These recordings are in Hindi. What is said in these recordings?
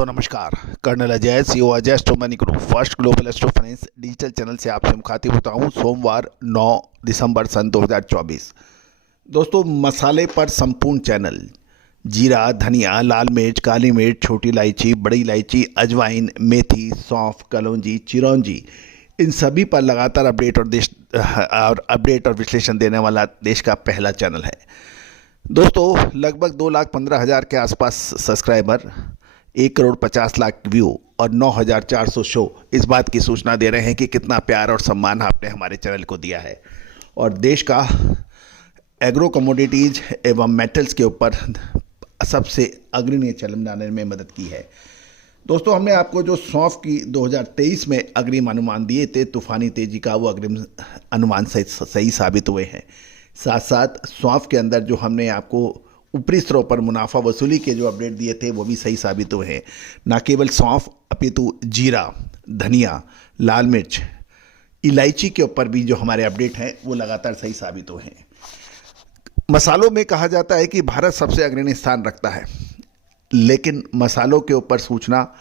दोस्तों नमस्कार। Colonel Ajay CO Ajay astromoney group first global astro finance digital channel से आपसे मुखातिब होता हूं। सोमवार 9 दिसंबर सन 2024। दोस्तों, मसाले पर संपूर्ण चैनल जीरा, धनिया, लाल मिर्च, काली मिर्च, छोटी इलायची, बड़ी इलायची, अजवाइन, मेथी, सौंफ, कलौंजी, चिरौंजी, इन सभी पर लगातार अपडेट और विश्लेषण देने वाला देश का पहला चैनल है। दोस्तों, लगभग 2,15,000 के आसपास सब्सक्राइबर, 1,50,00,000 व्यू और 9,400 शो इस बात की सूचना दे रहे हैं कि कितना प्यार और सम्मान आपने हमारे चैनल को दिया है और देश का एग्रो कमोडिटीज़ एवं मेटल्स के ऊपर सबसे अग्रणी चलन बनाने में मदद की है। दोस्तों, हमने आपको जो सौंफ की 2023 में अग्रिम अनुमान दिए थे तूफानी तेजी का, वो अग्रिम अनुमान सही साबित हुए हैं। साथ साथ सौंफ के अंदर जो हमने आपको ऊपरी स्तरों पर मुनाफा वसूली के जो अपडेट दिए थे वो भी सही साबित हुए हैं। न केवल सौंफ अपितु जीरा, धनिया, लाल मिर्च, इलायची के ऊपर भी जो हमारे अपडेट हैं वो लगातार सही साबित हुए हैं। मसालों में कहा जाता है कि भारत सबसे अग्रणी स्थान रखता है, लेकिन मसालों के ऊपर सूचना,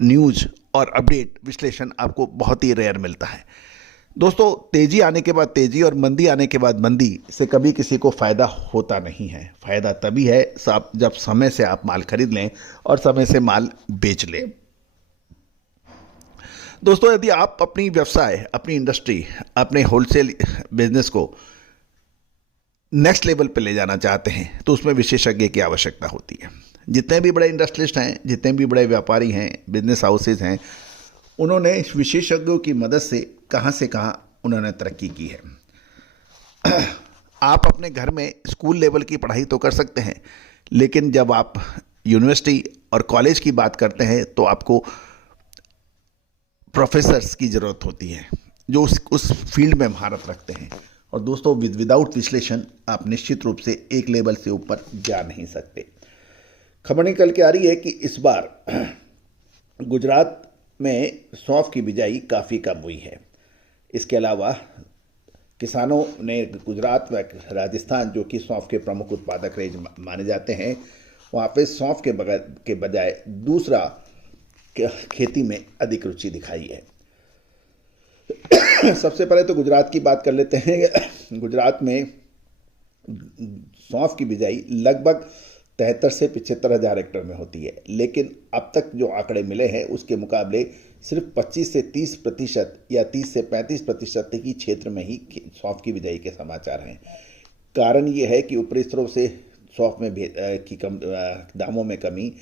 न्यूज़ और अपडेट विश्लेषण आपको बहुत ही रेयर मिलता है। दोस्तों, तेजी आने के बाद तेजी और मंदी आने के बाद मंदी से कभी किसी को फ़ायदा होता नहीं है। फ़ायदा तभी है जब समय से आप माल खरीद लें और समय से माल बेच लें। दोस्तों, यदि आप अपनी व्यवसाय, अपनी इंडस्ट्री, अपने होलसेल बिजनेस को नेक्स्ट लेवल पे ले जाना चाहते हैं तो उसमें विशेषज्ञ की आवश्यकता होती है। जितने भी बड़े इंडस्ट्रियलिस्ट हैं, जितने भी बड़े व्यापारी हैं, बिजनेस हाउसेज हैं, उन्होंने विशेषज्ञों की मदद से कहाँ उन्होंने तरक्की की है। आप अपने घर में स्कूल लेवल की पढ़ाई तो कर सकते हैं, लेकिन जब आप यूनिवर्सिटी और कॉलेज की बात करते हैं तो आपको प्रोफेसर्स की ज़रूरत होती है जो उस फील्ड में महारत रखते हैं। और दोस्तों, विदाउट विश्लेषण आप निश्चित रूप से एक लेवल से ऊपर जा नहीं सकते। खबर निकल के आ रही है कि इस बार गुजरात में सौंफ की बिजाई काफ़ी कम हुई है। इसके अलावा किसानों ने गुजरात व राजस्थान, जो कि सौंफ के प्रमुख उत्पादक राज्य माने जाते हैं, वहाँ पे सौंफ के बजाय दूसरा खेती में अधिक रुचि दिखाई है। सबसे पहले तो गुजरात की बात कर लेते हैं। गुजरात में सौंफ की बिजाई लगभग 73 से 75 हज़ार हेक्टेयर में होती है, लेकिन अब तक जो आंकड़े मिले हैं उसके मुकाबले सिर्फ 25 से 30% या 30 से 35% की क्षेत्र में ही सौंफ की बिजाई के समाचार हैं। कारण ये है कि ऊपरी स्तरों से सौंफ में दामों में कमी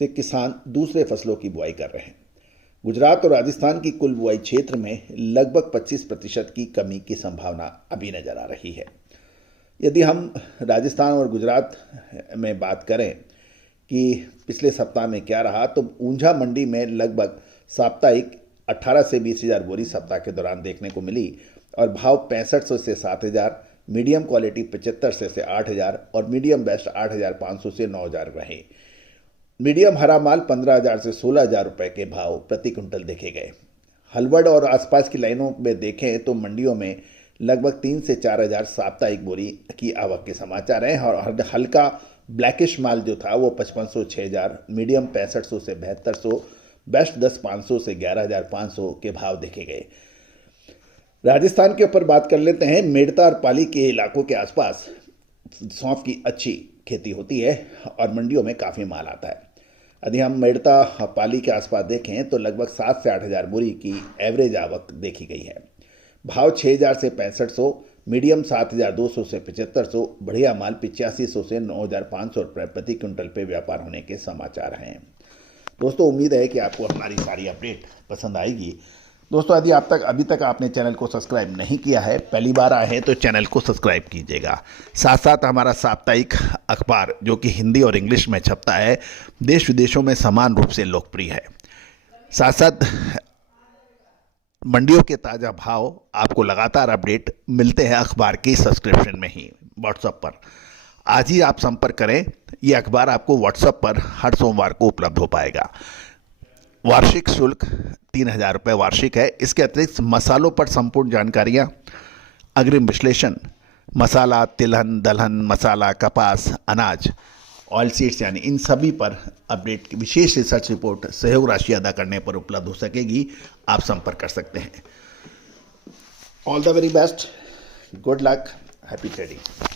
से किसान दूसरे फसलों की बुआई कर रहे हैं। गुजरात और राजस्थान की कुल बुआई क्षेत्र में लगभग 25% की कमी की संभावना अभी नजर आ रही है। यदि हम राजस्थान और गुजरात में बात करें कि पिछले सप्ताह में क्या रहा, तो ऊंझा मंडी में लगभग साप्ताहिक 18 से 20 हज़ार बोरी सप्ताह के दौरान देखने को मिली और भाव 6500 से 7,000, मीडियम क्वालिटी 75 से 8,000 और मीडियम बेस्ट 8,500 से 9,000 रहे। मीडियम हरा माल 15,000 से 16,000 रुपये के भाव प्रति कुंटल देखे गए। हलवड़ और आसपास की लाइनों में देखें तो मंडियों में लगभग 3 से 4,000 साप्ताहिक बोरी की आवक के समाचार हैं और हल्का ब्लैकिश माल जो था वो 5,500 6,000, मीडियम 6500 से 7,200, बेस्ट 10,500 से 11,500 के भाव देखे गए। राजस्थान के ऊपर बात कर लेते हैं। मेड़ता और पाली के इलाकों के आसपास सौंफ की अच्छी खेती होती है और मंडियों में काफ़ी माल आता है। यदि हम मेड़ता पाली के आसपास देखें तो लगभग 7 से 8,000 बोरी की एवरेज आवक देखी गई है। भाव 6,000 से 6500, मीडियम 7,200 से 7,500, बढ़िया माल 8,500 से 9,500 रुपये प्रति क्विंटल पे व्यापार होने के समाचार हैं। दोस्तों, उम्मीद है कि आपको हमारी सारी अपडेट पसंद आएगी। दोस्तों, यदि अभी तक आपने चैनल को सब्सक्राइब नहीं किया है, पहली बार आए हैं तो चैनल को सब्सक्राइब कीजिएगा। साथ साथ हमारा साप्ताहिक अखबार जो कि हिंदी और इंग्लिश में छपता है, देश विदेशों में समान रूप से लोकप्रिय है। साथ साथ मंडियों के ताज़ा भाव आपको लगातार अपडेट मिलते हैं अखबार की सब्सक्रिप्शन में ही, व्हाट्सएप पर। आज ही आप संपर्क करें, ये अखबार आपको व्हाट्सएप पर हर सोमवार को उपलब्ध हो पाएगा। वार्षिक शुल्क 3,000 रुपये वार्षिक है। इसके अतिरिक्त मसालों पर संपूर्ण जानकारियाँ, अग्रिम विश्लेषण, मसाला, तिलहन, दलहन, मसाला, कपास, अनाज ऑयल सीड्स यानी इन सभी पर अपडेट की विशेष रिसर्च रिपोर्ट सहयोग राशि अदा करने पर उपलब्ध हो सकेगी। आप संपर्क कर सकते हैं। All the very best, good luck, happy trading.